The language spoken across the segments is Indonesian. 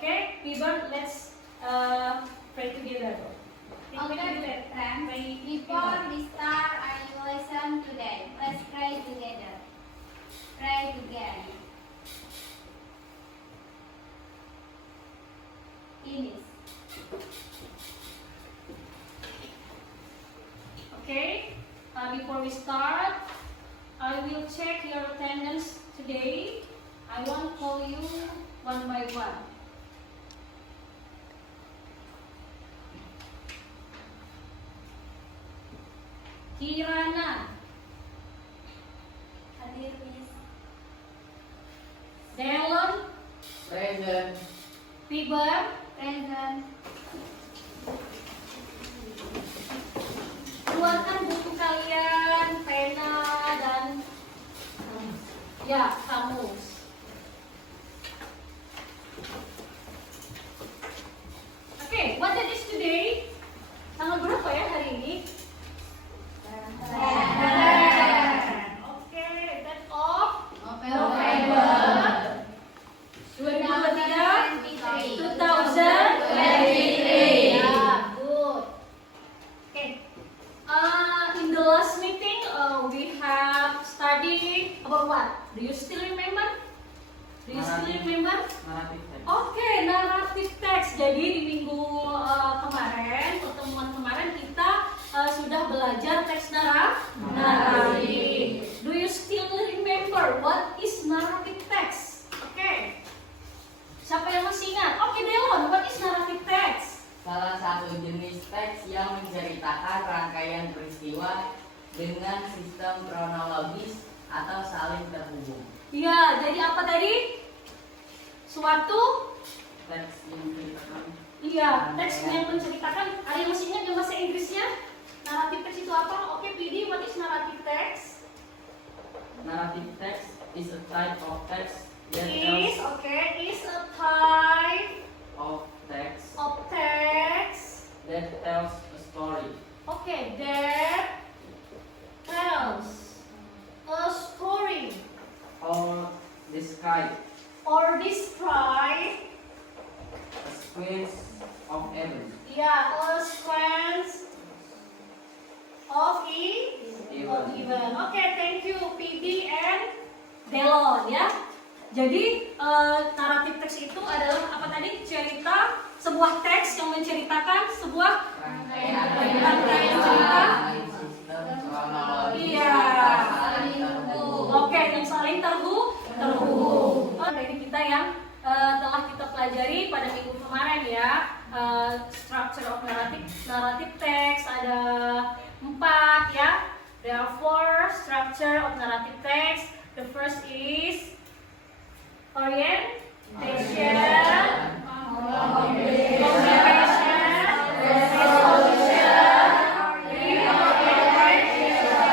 Okay, people, let's pray together. Okay, friends. Before we start our lesson today, let's pray together. Pray together. Finish. Okay, before we start, I will check your attendance today. I won't call you one by one. Kirana, Hadir, Miss. Delon, Present. Piber, Present. keluarkan buku kalian, pena dan ya kamus. Oke, what date is today? Tanggal berapa ya hari ini? Oke, date of November 2023. Ya, good. Okay. In the last meeting, we have studied about what? Do you still remember? Narrative text. Oke, narrative text. Jadi di minggu kemarin, pertemuan kemarin kita sudah belajar teks naratif. Do you still remember what is narrative text? Oke. Siapa yang masih ingat? Oke, Delon, what is narrative text? Salah satu jenis teks yang menceritakan rangkaian peristiwa dengan sistem kronologis atau saling terhubung. Ya, jadi apa tadi? Suatu Teks yang menceritakan. iya, teks yang menceritakan. Ada yang masih ingat yang bahasa Inggrisnya? Narrative text itu apa? Oke, PD, what is narrative text? Narrative text is a type of text that Is, tells is a type of text of text. that tells a story. Okay, that tells a story Or describe or describe, a sequence of events. yeah, a sequence of event. Okay, thank you, PD and Delon ya. Jadi naratif teks itu adalah apa tadi? Cerita, sebuah teks yang menceritakan sebuah rangkaian cerita. Sistem kronologis Iya. atau saling terhubung. Oke, yang saling terhubung. Dari kita yang telah kita pelajari pada minggu kemarin ya, structure of narrative text ada 4 ya. There are 4 structure of narrative text. The first is orientation, communication, resolution, reorientation.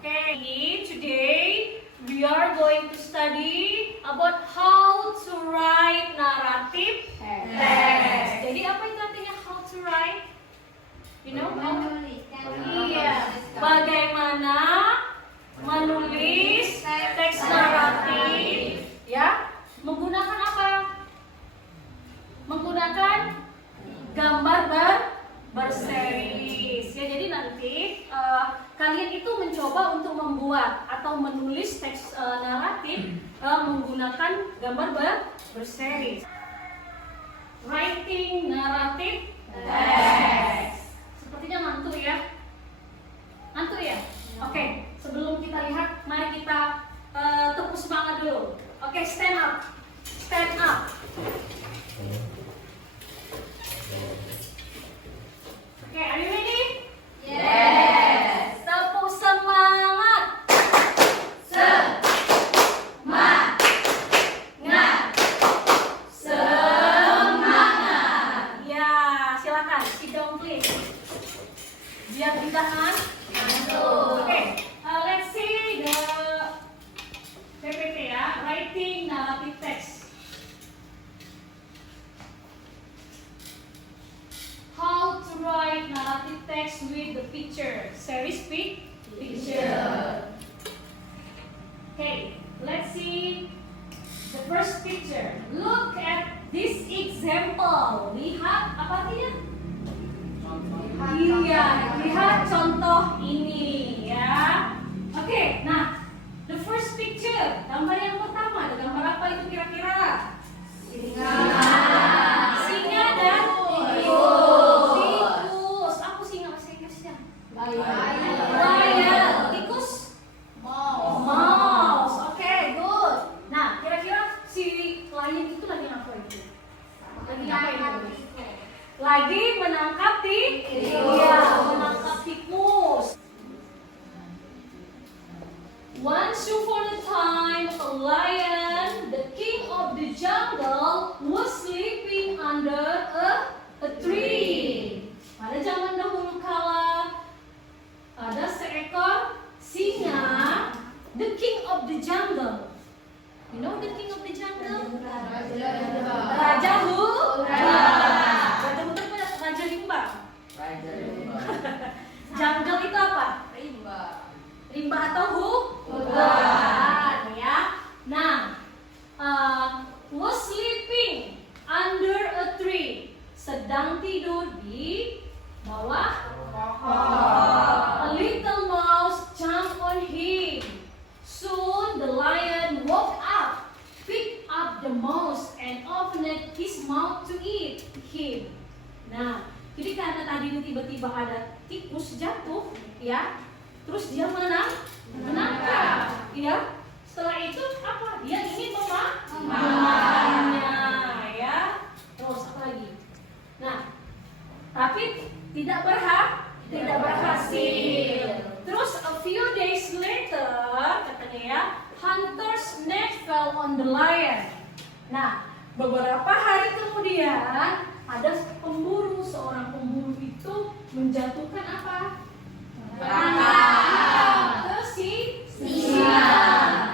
Okay, today we are going to study about how to write narrative text. Jadi apa itu artinya how to write? You know how? Iya, bagaimana menulis teks naratif, ya? Menggunakan apa? Menggunakan gambar berseris. Ya, jadi nanti kalian itu mencoba untuk membuat atau menulis teks naratif menggunakan gambar berseris. Writing narrative text. Sepertinya ngantuk ya. Ngantuk ya? Oke, sebelum kita lihat, mari kita tepuk semangat dulu. Oke, stand up. Stand up. Oke, are you ready? Yes. Tepuk semangat. Ya, silakan. Sit down please. Biar ditahan. Oke, let's see the PPT ya, writing narrative text. How to write narrative text with the picture. Series picture. Okay, let's see the first picture. Look at this example. Lihat apa artinya? Iya, lihat contoh ini ya. Oke, nah, the first picture, gambar yang pertama, ada gambar apa itu kira-kira? Singa dan tikus. Apa singa bahasa Inggrisnya? Lion. Tikus? Mouse. Oke, good. Nah, kira-kira si lion itu lagi apa itu? Lagi apa itu? Lagi menangkap tikus. Iya, menangkap tikus. Once upon a time, a lion, the king of the jungle, was sleeping under a tree. Pada zaman dahulu kala, ada seekor singa, the king of the jungle. You know the king of the jungle? Raja hutan. Raja hutan punya raja rimba. Jungle itu apa? Rimba atau hutan, ya. Nah, was sleeping under a tree, sedang tidur di bawah pohon. A little mouse jumped on him. Soon the lion woke up, picked up the mouse and opened his mouth to eat him. Nah, jadi karena tadi tiba-tiba ada tikus jatuh, ya. Terus dia menangkap, ya. Setelah itu apa? Dia ingin memakannya, ya. Terus apa lagi? Nah, tapi tidak berhasil. Terus a few days later, katanya ya, hunter's net fell on the lion. Nah, beberapa hari kemudian ada seorang pemburu itu menjatuhkan apa? Ke singa.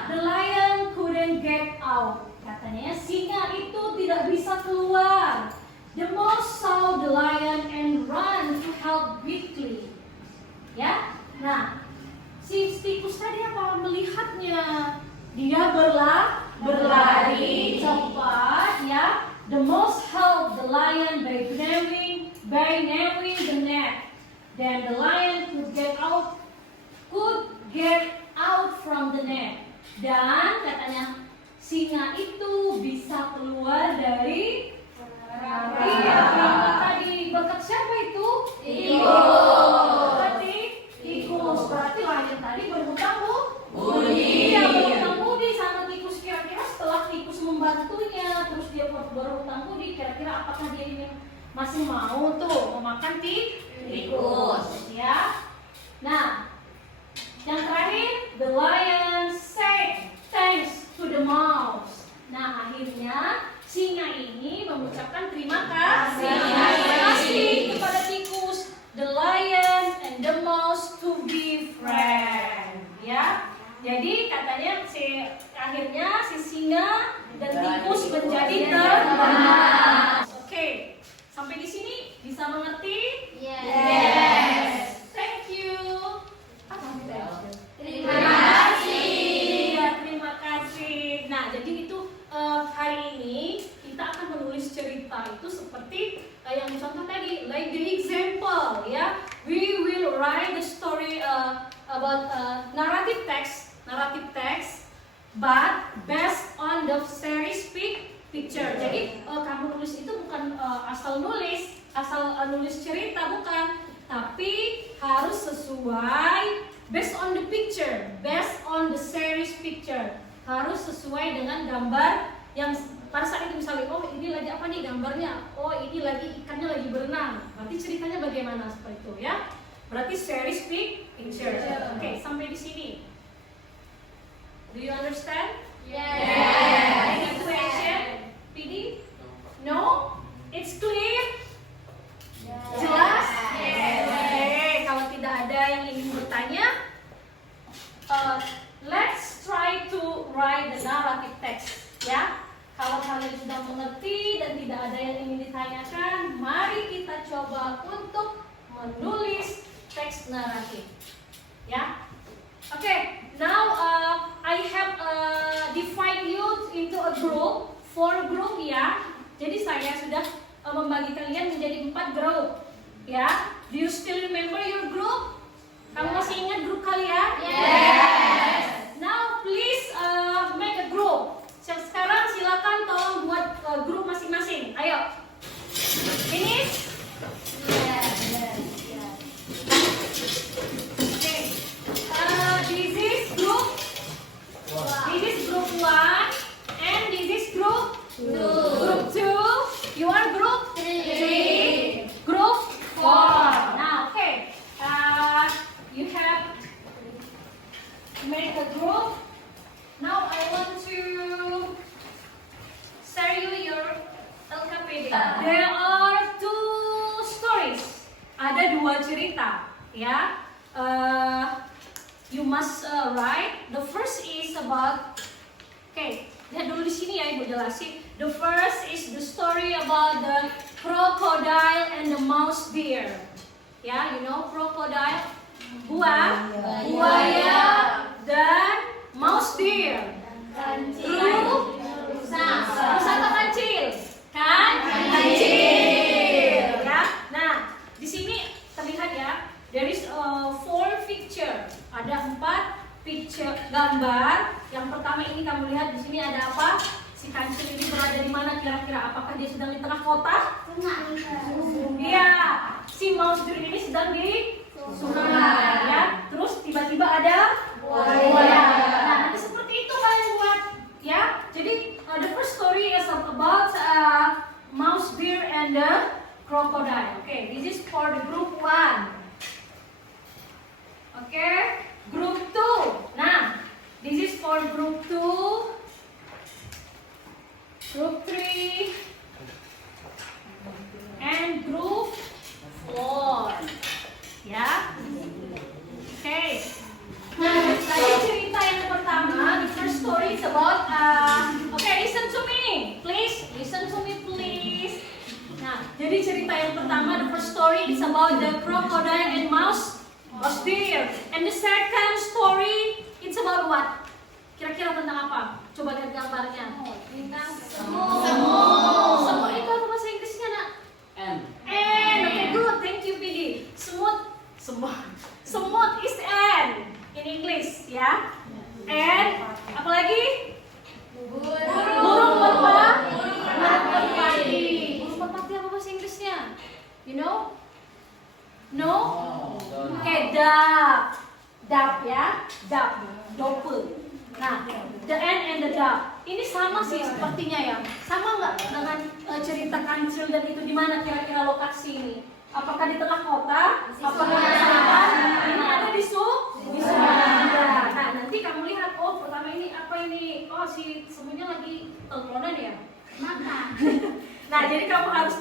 The lion couldn't get out. Katanya singa itu tidak bisa keluar. The mouse saw the lion and ran to help quickly. Ya, nah si tikus tadi apa? Melihatnya, dia berlari cepat. Ya, the mouse helped the lion by narrowing the net. Then the lion could get out from the net. Dan katanya singa itu bisa keluar dari tadi. Berkat siapa itu? Tikus. Berarti lion tadi berhutang budi. Iya, berhutang budi sama tikus. Kira-kira setelah tikus membantunya, terus dia berhutang budi, kira-kira apakah dia ini masih mau tuh memakan tikus, ya. Nah, yang terakhir, the lion said thanks to the mouse. Nah, akhirnya singa ini mengucapkan terima kasih kepada tikus, the lion and the mouse to be friends, ya. Jadi katanya akhirnya si singa dan tikus menjadi teman. Oke, sampai di sini bisa mengerti? Yes. Thank you. Terima kasih. Ya, terima kasih. Nah, jadi itu hari ini kita akan menulis cerita itu seperti yang dicontoh tadi, like the example, ya. We will write the story about narrative text, but based on the series picture. Jadi kamu nulis itu bukan asal nulis cerita, bukan, tapi harus sesuai based on the picture, based on the series picture. Harus sesuai dengan gambar yang pada saat itu, misalnya, oh ini lagi apa nih gambarnya, oh ini lagi ikannya lagi berenang, berarti ceritanya bagaimana seperti itu, ya. Berarti series picture. Oke, sampai di sini. Do you understand? Yes. Any question? PD? No? It's clear? Jelas? Oke, kalau tidak ada yang ingin bertanya, let's try to write the narrative text, ya. Kalau kalian sudah mengerti dan tidak ada yang ingin ditanyakan, mari kita coba untuk menulis teks naratif, ya. Okay, now I have divide you into a group, 4 group, ya. Jadi saya sudah membagi kalian menjadi 4 grup. Ya, do you still remember your group? Kamu masih ingat grup kalian? Yes. Now please make a group. Sekarang silakan tolong buat grup masing-masing. Ayo. Finish? Yes. Okay. This is group. This is group 1 and this is group 2. Group 2. You are group 3. Group 4. Now, okay. You have made a group. Now I want to share you your LKPD. There are 2 stories. Ada 2 cerita, ya. You must write. The first is about. Okay, lihat dulu di sini ya, Ibu jelasin. The first is the story about the crocodile and the mouse deer. Ya, you know crocodile, buaya, dan mouse deer. Rusa atau kancil? Kancil. Ya. Nah, di sini terlihat ya, there is 4 picture. Ada 4 picture gambar. Yang pertama ini kamu lihat di sini ada apa? Si kancil ini berada di mana kira-kira? Apakah dia sedang di tengah kota? Iya. Si mouse deer ini sedang di sungai, ya. Terus tiba-tiba ada buaya. Nah, nanti seperti itu kalian buat, ya. Jadi the first story is about mouse deer and the crocodile. Okay, this is for the group 1. Okay, group 2. Nah, this is for group 2, group 3, and group 4. Ya. Okay. Nah, tadi cerita yang pertama, the first story is about okay, listen to me. Please, listen to me please. Nah, jadi cerita yang pertama, the first story is about the crocodile and mouse deer. And the second story, it's about what? Kira-kira tentang apa? Coba lihat gambarnya. Tentang Semut. Semut itu apa bahasa Inggrisnya, Nak? M. Okay, good. Thank you, PD. Semut is an in English, ya. And apa lagi? Burung merpati. Burung merpati apa bahasa Inggrisnya? You know? No? Okay, dove. Dove ya, dove. Doppel. Nah, the ant and the dove. Ini sama sih sepertinya ya. Sama nggak dengan cerita kancil dan itu di mana kira-kira lokasi ini? Apakah di tengah kota? Apakah di selatan? Ini ada di sungai. Nah, nanti kamu lihat, oh pertama ini apa ini? Oh, si semuanya lagi teleponan ya. maka. Nah, jadi kamu harus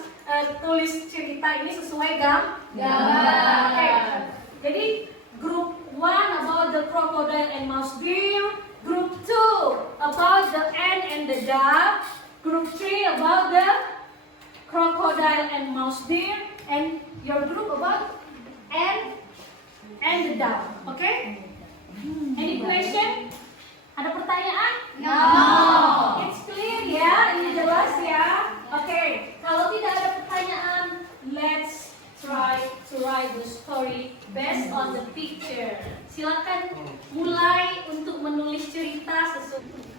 tulis cerita ini sesuai gambar. Okay. Jadi group 1 about the crocodile and mouse deer, group 2 about the ant and the dove, group 3 about the crocodile and mouse deer, and your group about ant and the dove. Okay? Any question? Ada pertanyaan? No. It's clear ya, ini jelas ya. Oke, kalau tidak ada pertanyaan, let's try to write the story based on the picture. Silakan mulai untuk menulis cerita sesuai.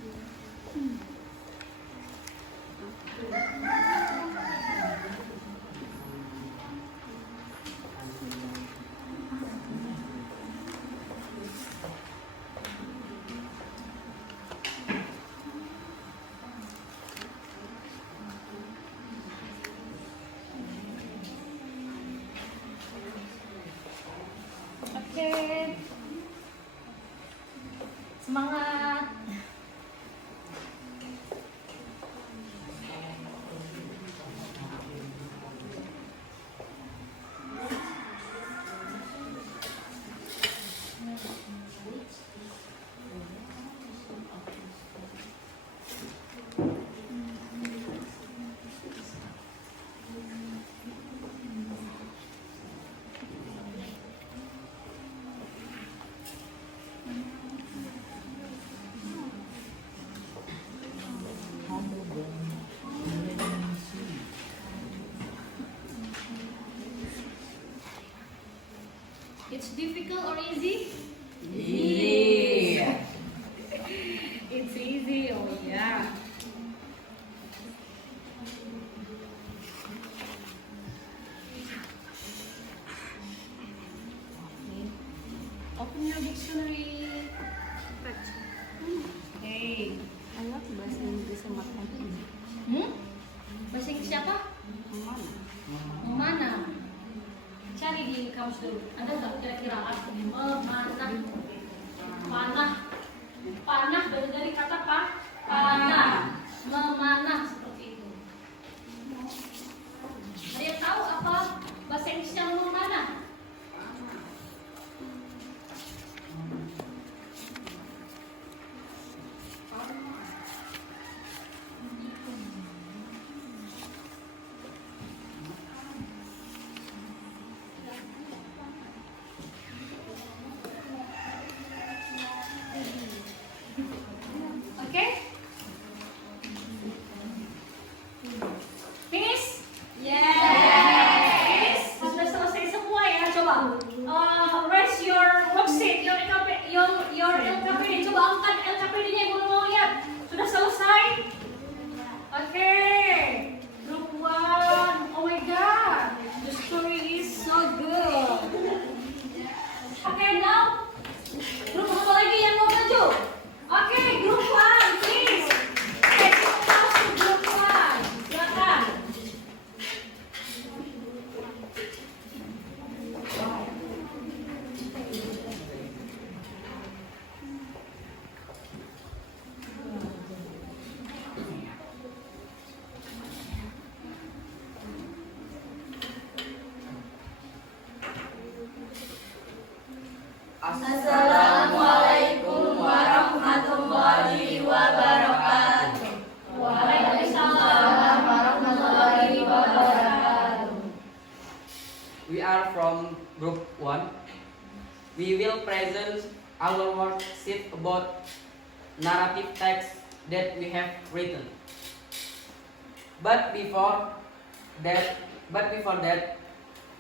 Oke. Semangat. It's difficult or easy? Easy. It's easy. Oh yeah. Open your dictionary. Okay. Anak bahasa Inggris sama kamu. Bahasa Inggris siapa? Memanah. Cari di kamus dulu. Ada nggak kira-kira arti memanah? Panah. Panah dari kata apa? Panah. Memanah seperti itu. Ada yang tahu apa bahasa Inggrisnya memanah? Oke? Finish? Finish? Sudah selesai semua ya, coba. Raise your worksheet, your LKPD. Coba angkat LKPD-nya, ibu mau lihat. Sudah selesai? Oke. Group 1. Oh my god. The story is so good. Oke, now. Group apa lagi yang mau maju? Oke, group 1, please. Take your class to group 1. Silakan. Assalamualaikum warahmatullahi wabarakatuh. Waalaikumsalam warahmatullahi wabarakatuh. We are from group 1. We will present our worksheet about narrative text that we have written. But before that,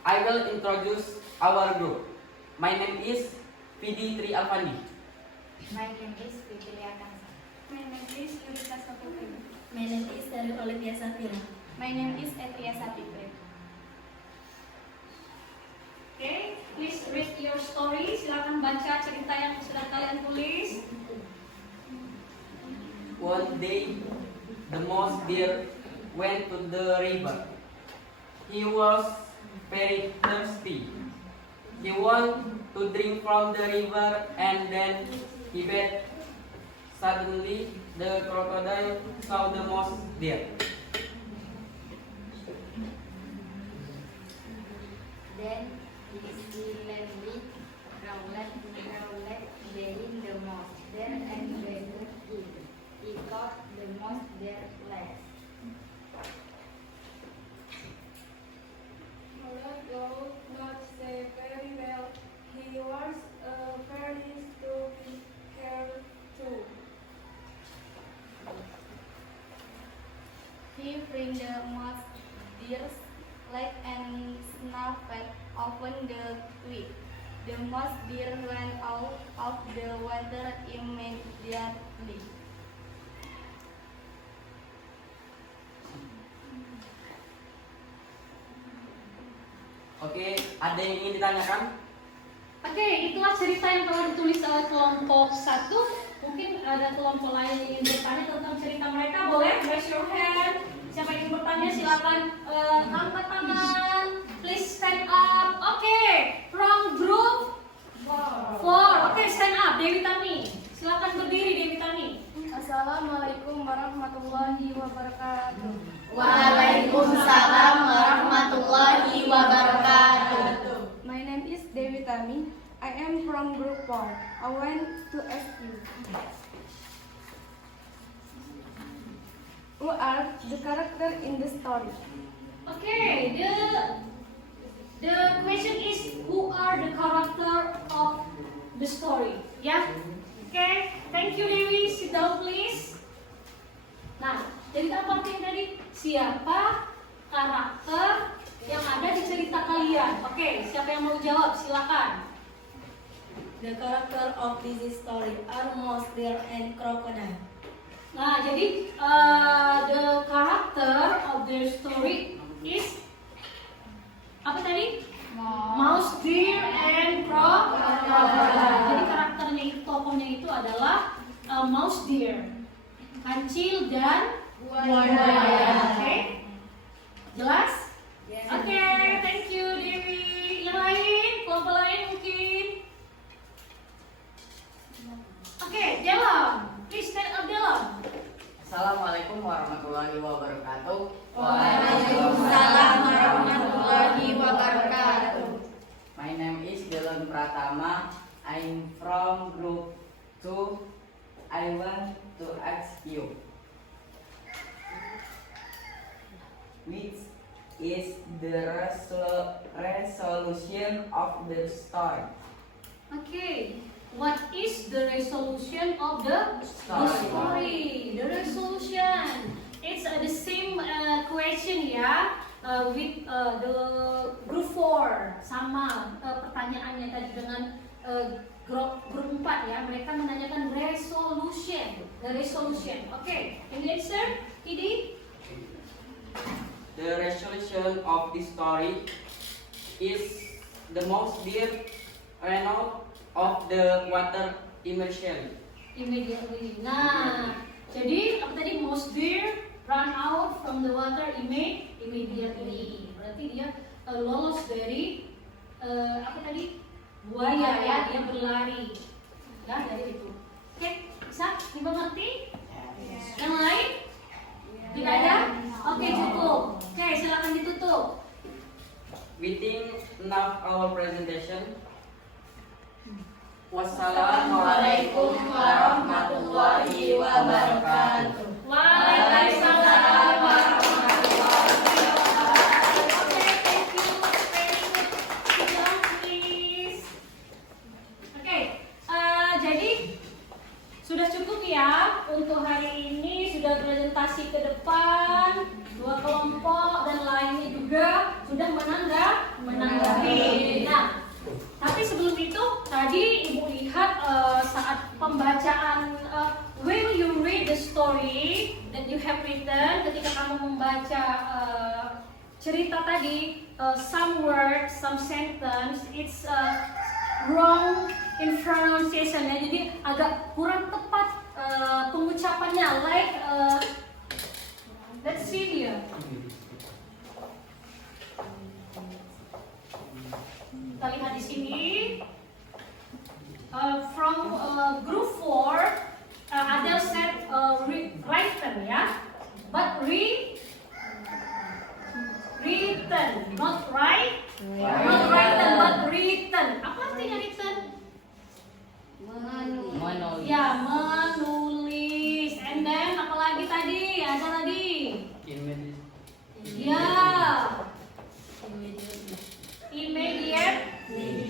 I will introduce our group. My name is PD Tri Alfandi. My name is Fitria Kansa. My name is Yurika Saputri. My name is Dari Olivia Safira. My name is Etria Sapitri. Oke, please read your story. Silakan baca cerita yang sudah kalian tulis. One day, the mouse deer went to the river. He was very thirsty. He wanted to drink from the river, and then he bathed. Suddenly, the crocodile saw the mouse deer. Then he silently crawled behind the mouse there and begged him. He caught the mouse there last. Although not say very well, he was very stupid girl too. He freed the mouse deer's leg and snapped open the twig. The mouse deer ran out of the water immediately. Oke, ada yang ingin ditanyakan? Oke, itulah cerita yang telah ditulis oleh kelompok 1. Mungkin ada kelompok lain yang ingin bertanya tentang cerita mereka. Boleh raise your hand. Siapa yang ingin bertanya silakan angkat tangan. Please stand up. Oke, from group 4. Oke, stand up. Dewi Tami. Silakan berdiri Dewi Tami. Assalamualaikum warahmatullahi wabarakatuh. Waalaikumsalam warahmatullahi wabarakatuh. My name is Dewi Tami. I am from group 4. I want to ask you, who are the character in the story? Okay, the question is who are the character of the story? Ya, okay. Thank you Dewi. Sit down please. Nah, jadi apa yang tadi? Siapa karakter yang ada di cerita kalian? Oke, siapa yang mau jawab? Silakan. The character of this story are mouse, deer, and crocodile. Nah, jadi the character of their story is apa tadi? Mouse, deer, and crocodile. Jadi karakternya itu, tokohnya itu adalah mouse, deer, kancil dan buaya. Oke, jelas? Oke, thank you Dewi. Yang lain, kelompok lain mungkin. Oke, Delam, please stand up Delam. Assalamualaikum warahmatullahi wabarakatuh. Waalaikumsalam warahmatullahi wabarakatuh. My name is Delon Pratama. I'm from group 2. I want to ask you, which is the resolution of the story? Okay, what is the resolution of the story? The resolution. It's the same question ya, with the group 4 sama pertanyaannya tadi dengan grup 4 ya. Mereka menanyakan resolution, the resolution. Okay, can you answer, Idi? The resolution of this story is the mouse deer ran out of the water immersion. Immediately. Nah, jadi apa tadi? Mouse deer run out from the water immediately. Berarti dia lolos dari apa tadi? Buaya ya, dia berlari. Nah, dari itu. Oke, bisa dimengerti? Yang lain? Tidak ada? Oke, cukup. Oke, silakan ditutup. We think enough our presentation. Wassalamualaikum warahmatullahi wabarakatuh. Waalaikumsalam warahmatullahi wabarakatuh. Oke, thank you. Very good. Sit down, please. Oke, jadi sudah cukup ya untuk hari ini. Sudah presentasi ke depan, 2 kelompok dan lainnya juga sudah menanggapi. Nah, tapi sebelum itu tadi Ibu lihat saat pembacaan when you read the story that you have written, ketika kamu membaca cerita tadi, some word, some sentence, it's wrong in pronunciation ya, jadi agak kurang tepat pengucapannya. Like let's see here. Kita lihat di sini. From group 4, Adele said written ya, but written, not right, not written, but written. Apa artinya written? Menulis. Ya, menulis. And then apa lagi tadi? Ada tadi? Ya. Immediately.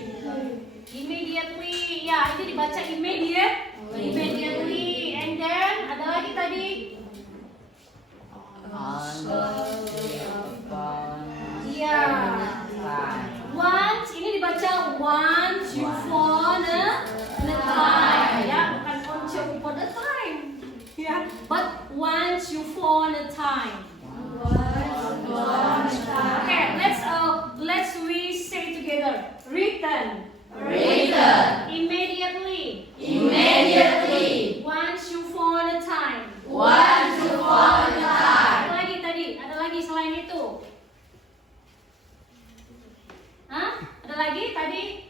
Ya, ini dibaca immediately. And then ada lagi tadi? Ya. Once, ini dibaca once you upon a time. Ya, bukan once you upon a time. Ya, but once you upon a time. Okay, let's we say together. Written. Immediately. Once you upon a time. Ada lagi tadi? Ada lagi selain itu? Hah? Ada lagi tadi?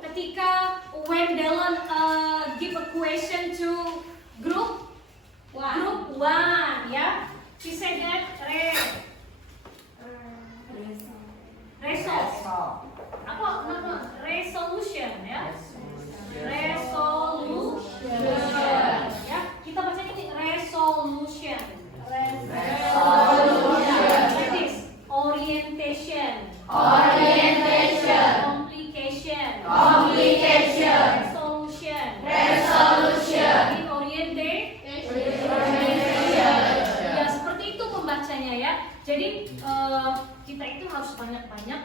Ketika when Delon give a question to group 1 ya. She said that resolution ya. Resolution ya. Kita baca ini resolution. That is orientation. Complication. Resolution. Ini orientation. Ya, seperti itu pembacanya ya. kita itu harus banyak-banyak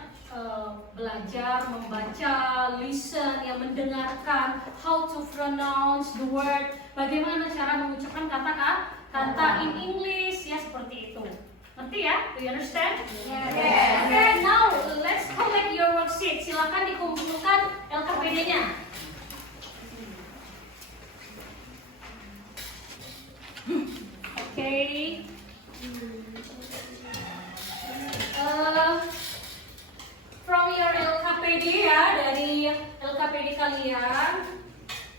belajar, membaca, listen, ya mendengarkan, how to pronounce the word, bagaimana cara mengucapkan kata in English, ya seperti itu. Ngerti ya? Do you understand? Yes. Okay, now let's collect your worksheet. Silakan dikumpulkan LKPD-nya. Okay. From your LKPD ya, dari LKPD kalian,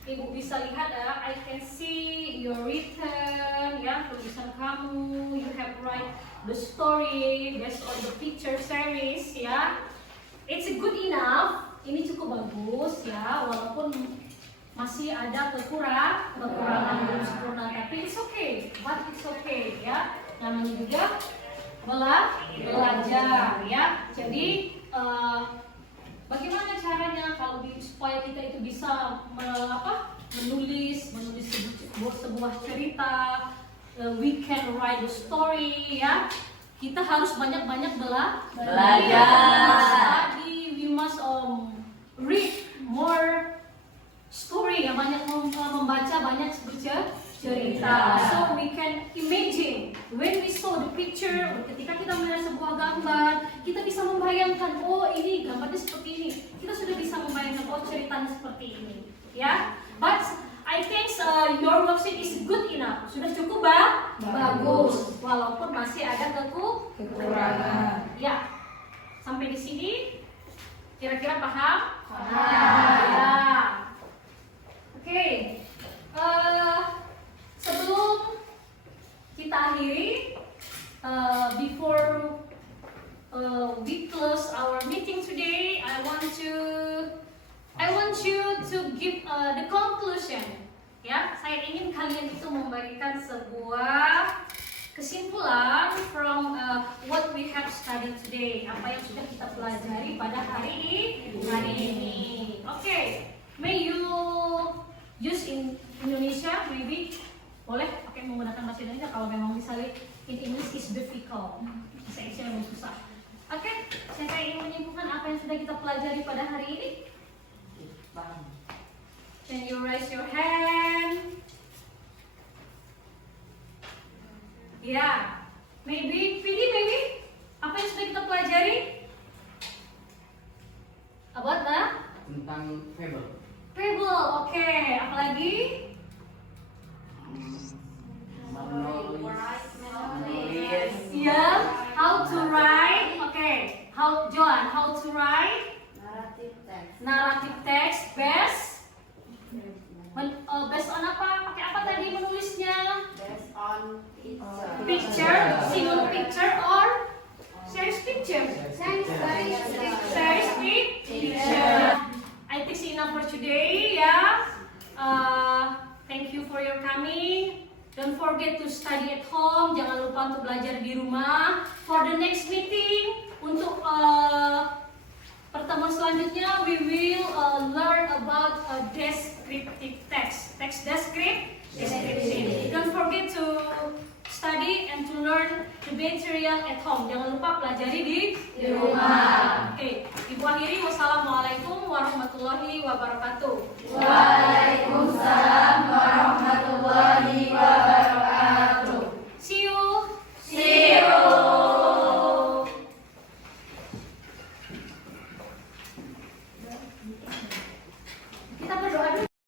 Ibu bisa lihat ya, I can see your written, ya, tulisan kamu, you have write the story based on the picture series, ya. It's good enough, ini cukup bagus ya, walaupun masih ada kekurangan belum sempurna, tapi it's okay, but it's okay, ya. Namanya juga belajar, ya. Jadi bagaimana caranya kalau supaya kita itu bisa menulis sebuah cerita, we can write the story, ya. Kita harus banyak-banyak belajar. We must read more story, ya, banyak membaca banyak cerita. So we can imagine when we saw the picture, ketika kita melihat sebuah gambar, kita bisa membayangkan, oh ini gambarnya seperti ini. Kita sudah bisa membayangkan, oh ceritanya seperti ini, ya. But I think your worksheet is good enough. Sudah cukup bagus, walaupun masih ada kekurangan. Ya, sampai di sini kira-kira paham? Ya. Oke. Sebelum kita akhiri, before we close our meeting today, I want you to give the conclusion. Ya, saya ingin kalian itu memberikan sebuah kesimpulan from what we have studied today, apa yang sudah kita pelajari pada hari ini. Okay, may you use in Indonesia, maybe. Boleh pakai menggunakan bahasa Indonesia kalau memang misalnya in English is difficult, bahasa Indonesia lebih susah. Oke, saya ingin menyimpulkan apa yang sudah kita pelajari pada hari ini. Can you raise your hand? Ya, maybe PD, maybe apa yang sudah kita pelajari? About Tentang fable. Fable, oke. Apalagi? Menulis. Ya, how to write? Oke. Joan, how to write? Narrative text based on apa? Pakai apa tadi menulisnya? Based on Picture, single picture or series picture? Series picture. I think it's enough for today, ya. Thank you for your coming. Don't forget to study at home. Jangan lupa untuk belajar di rumah. For the next meeting, untuk pertemuan selanjutnya, we will learn about descriptive text. Text description. Don't forget to study and to learn the material at home. Jangan lupa pelajari di rumah. Oke, Ibu akhiri. Wassalamualaikum warahmatullahi wabarakatuh. Waalaikumsalam warahmatullahi